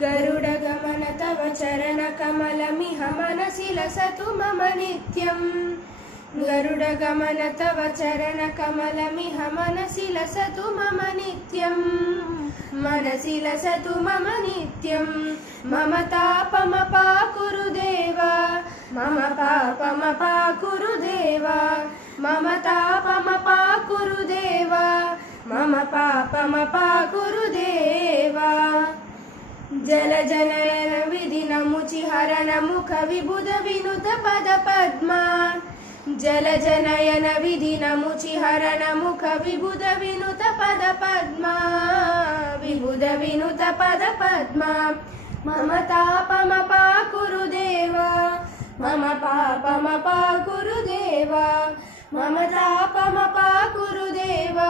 गरुडगमन तव चरणकमलमिह मनसि लसतु मम नित्यम्। गरुडगमन तव चरणकमलमिह मनसि लसतु मम नित्यम्। मनसि लसतु मम नित्यम्। मम तापमपाकुरु देव, मम पापमपाकुरु देव, मम तापमपाकुरु देव, मम पापमपाकुरु देव। जलजनयन विधिनमुचि हरण मुख विबुध विनुत पद पद्मा। जलजनयन विधिनमुचि हरण मुख विबुध विनुत पद पद्मा, विबुध विनुत पद पद्मा। मम तापमपाकुरु देव, मम पापमपाकुरु देव, मम तापमपाकुरु देव,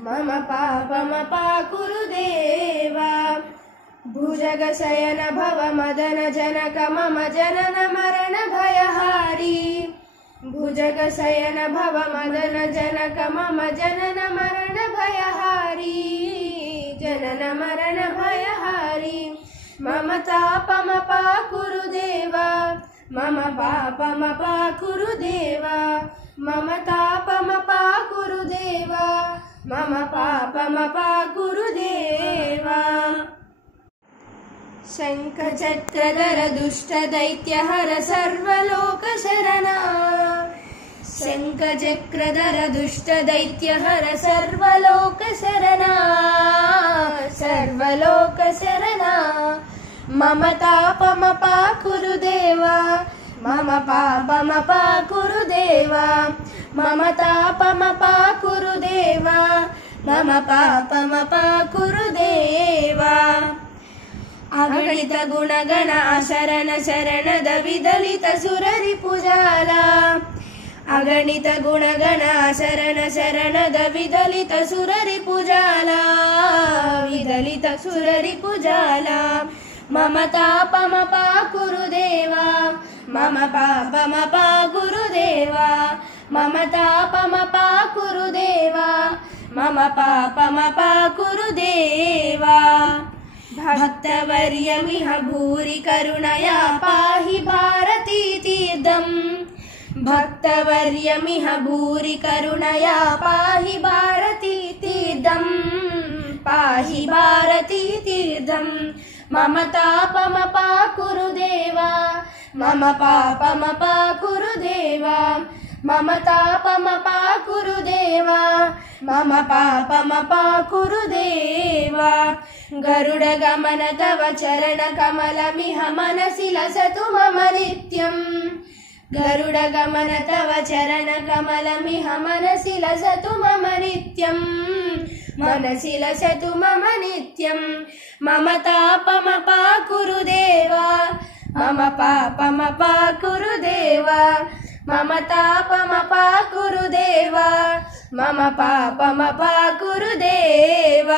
मम पापमपाकुरु देव। भुजगशयन भव मदन जनक मम जनन मरण भयहारी। भुजगशयन भव मदन जनक मम जनन मरण भयहारी, जनन मरण भयहारी। मम तापमपाकुरु देव, मम पापमपाकुरु देव, मम तापमपाकुरु देव, मम पापमपाकुरु देव। शङ्खचक्रधर दुष्ट दैत्यहर सर्वलोकशरणा। शङ्खचक्रधर दुष्ट दैत्यहर सर्वलोकशरणा, सर्वलोकशरणा। मम तापमपाकुरु देव, मम पापमपाकुरु देव, मम तापमपाकुरु देव, मम पापमपाकुरु देव। अगणित गुणगण शरण शरणद विदलित सुररिपुजाल। अगणित गुणगण शरण शरणद विदलित सुररिपुजाल, विदलित सुररिपुजाल। मम तापमपाकुरु देव, मम पापमपाकुरु देव, मम तापमपाकुरु देव, मम पापमपाकुरु देव। भक्तवर्यमिह भूरि करुणया पाहि भारती तीर्थम्। भक्तवर्यमिह भूरि करुणया पाहि भारती तीर्थम्, पाहि भारती तीर्थम्। मम तापमपाकुरु देव, मम पापमपाकुरु देव, मम तापमपाकुरु देव, मम पापमपाकुरु देव। गरुडगमन तव चरणकमलमिह मनसि लसतु मम नित्यम्। गरुडगमन तव चरणकमलमिह मनसि लसतु मम नित्यम्, मनसि लसतु मम नित्यम्। मम तापमपाकुरु देव, मम पापमपाकुरु देव, मम तापमपाकुरु देव, मम पापमपाकुरु देव।